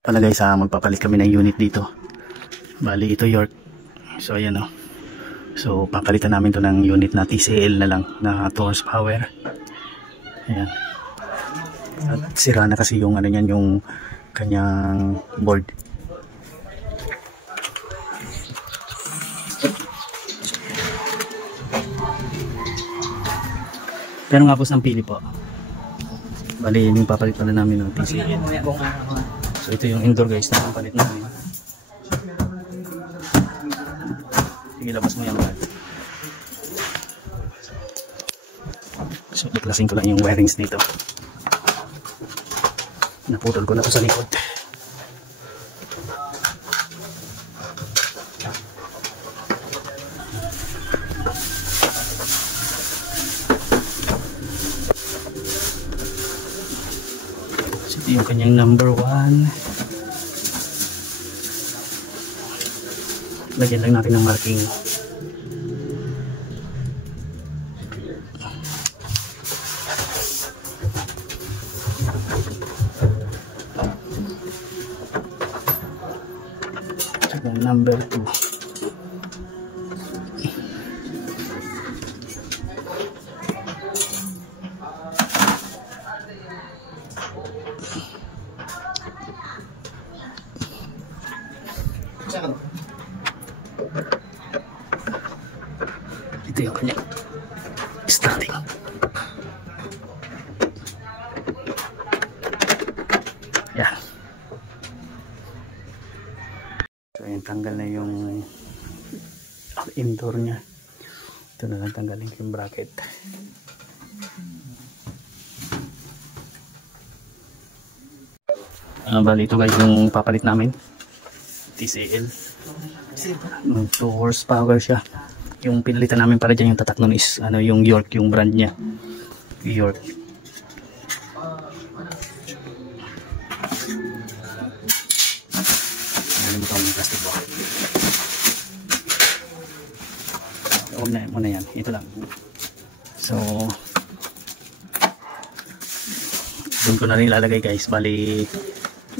Pala guys, magpapalit kami ng unit dito. Bali ito York. So ayan o. So papalitan namin to ng unit na TCL na lang na 2 horsepower. Ayan. At sira na kasi yung ano niyan, yung kanyang board. Pero nga po ng pili po. Bali yung papalit pala namin ng TCL. So ito yung indoor guys na papalit namin. Sige, labas mo yan ba? So tuklasin ko lang yung wirings dito. Naputol ko na ito sa likod. So ito yung kanyang number 1. Lagyan lang natin ng marking. Tsaka number 2. Ito yung kanya starting. Yan. So yan, tanggal na yung indoor nya. Ito na lang tanggalin yung bracket. Bali ito guys yung papalit namin. TCL. 2 horsepower siya. Yung pinalitan namin para dyan yung tatak nun is ano, yung York, yung brand nya York. Nalimutan yung plastic box. Huwag na muna yan, ito lang. So doon ko na rin ilalagay guys. Bali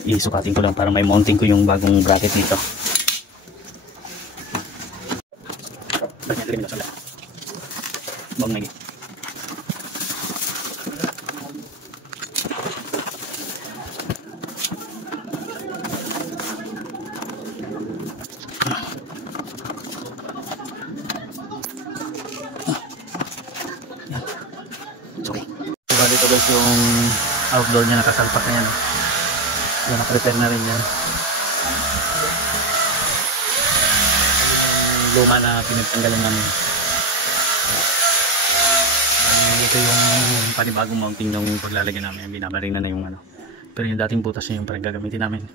isukatin ko lang para may mounting ko yung bagong bracket nito. Bang lagi. Okay. Bali ito guys yung outdoor niya, nakasalpak na yan. So naka-repair na rin yan. Yung luma na pinagtanggalan namin. Ito yung panibagong mounting ng paglalagay namin. Binabaring na yung ano. Pero yung dating butas niya yung parang gagamitin namin.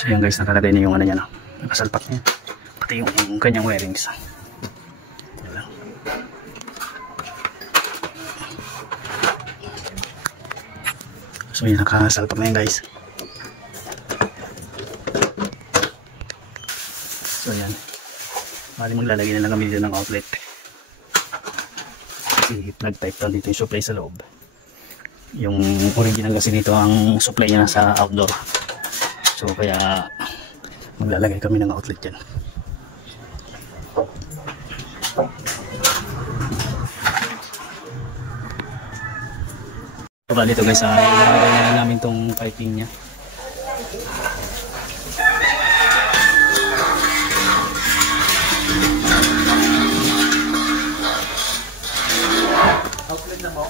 So yan guys, nakalagay na yung ano niya, no? Nakasalpak niya. Pati yung kanyang wirings. Yan lang. So yan, nakasalpak na yan guys. So yan. Bali maglalagay na lang kami dito ng outlet. Kasi plug type to, dito yung supply sa loob. Yung original kasi dito ang supply niya sa outdoor. So kaya maglalagay kami ng outlet dyan. So, bali ito guys, ilalagay na namin tong piping niya. Outlet na mo?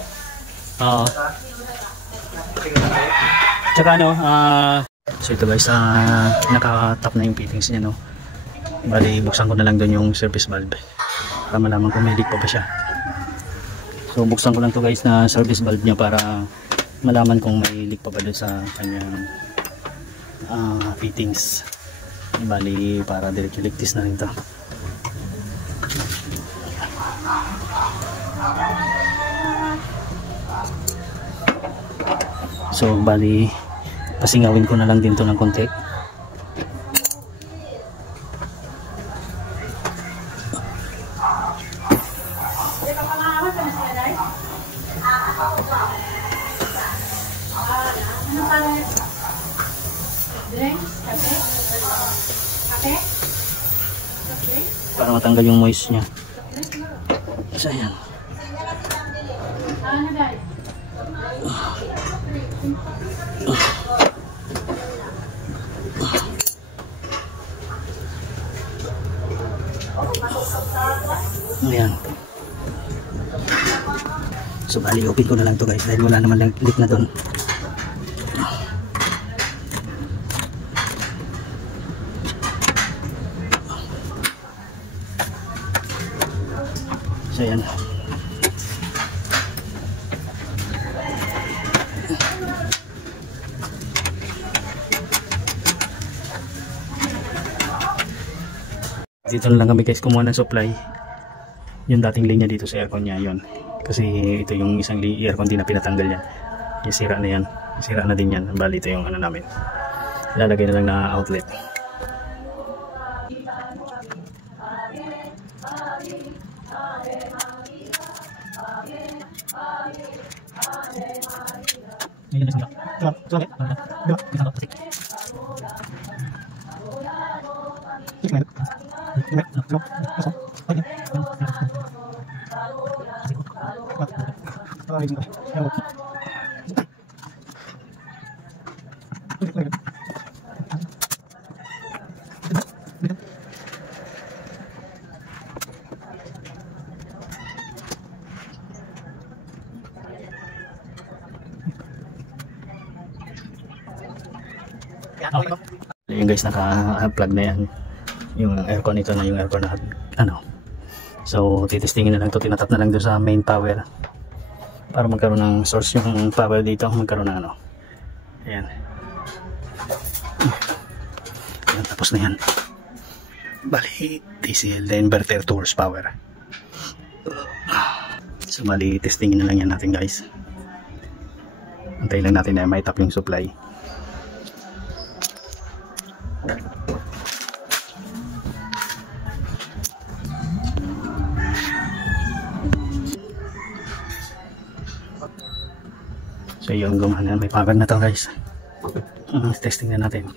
Oo. Tsaka ano, so ito guys, naka-tap na yung fittings niya, no. Bali, buksan ko na lang doon yung service valve para malaman kung may leak pa ba siya. So buksan ko lang to guys na service valve niya para malaman kung may leak pa ba doon sa kanyang fittings. Bali, para diretso leak test na rin to. So bali, pasingawin ko na lang din to ng konti. Para matanggal yung moist niya. So ayan. Ayan. So bali, open ko na lang to guys dahil wala naman lang leak na doon. So ayan. Dito na lang kami guys kumuha ng supply. Yung dating linya dito sa aircon niya, yun. Kasi ito yung isang aircon din na pinatanggal niya. Yung sira na yan. Sira na din yan. Bali ito yung ano namin. Lalagay na lang na outlet. Yung guys, naka-plug na yan yung aircon. Ito na yung aircon na ano. So titestingin na lang to, tinatap na lang doon sa main power para magkaroon ng source yung power dito, magkaroon ng ano. Ayan. Ayan, tapos na yan. Bali, TCL na inverter 2 horsepower. So bali, testingin na lang yan natin guys. Antayin lang natin na may tap yung supply. So yun, gumana, may power na to guys. Testing na natin.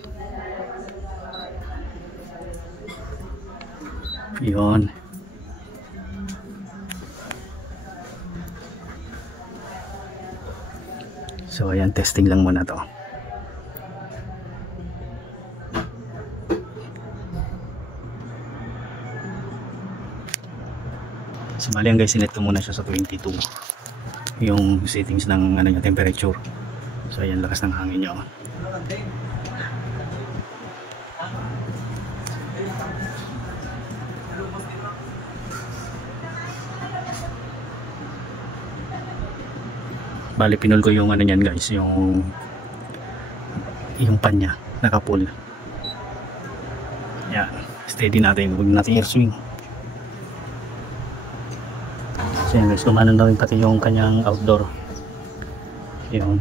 Yun. So ayan, testing lang muna to. So bali guys, sinet ko muna siya sa 22 yung settings ng ano niya, temperature. So ayan, lakas ng hangin niya. Bali pinul ko yung ano niyan guys, yung pan niya, naka-pull. Yan, steady natin, huwag natin air swing. So yan guys, kumanan na rin pati yung kanyang outdoor. Yun,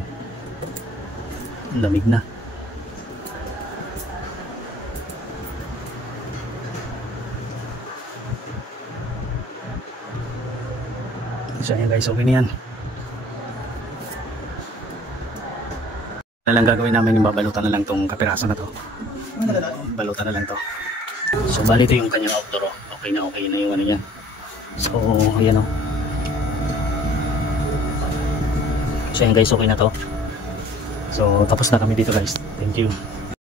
lamig na. So yan guys, okay na yan. Na lang gagawin namin, yung babalutan na lang tong kapiraso na to. Balutan na lang to. So bali ito yung kanyang outdoor. Okay na yung ano niya. So ayan o. So yan guys, okay na to. So tapos na kami dito guys. Thank you.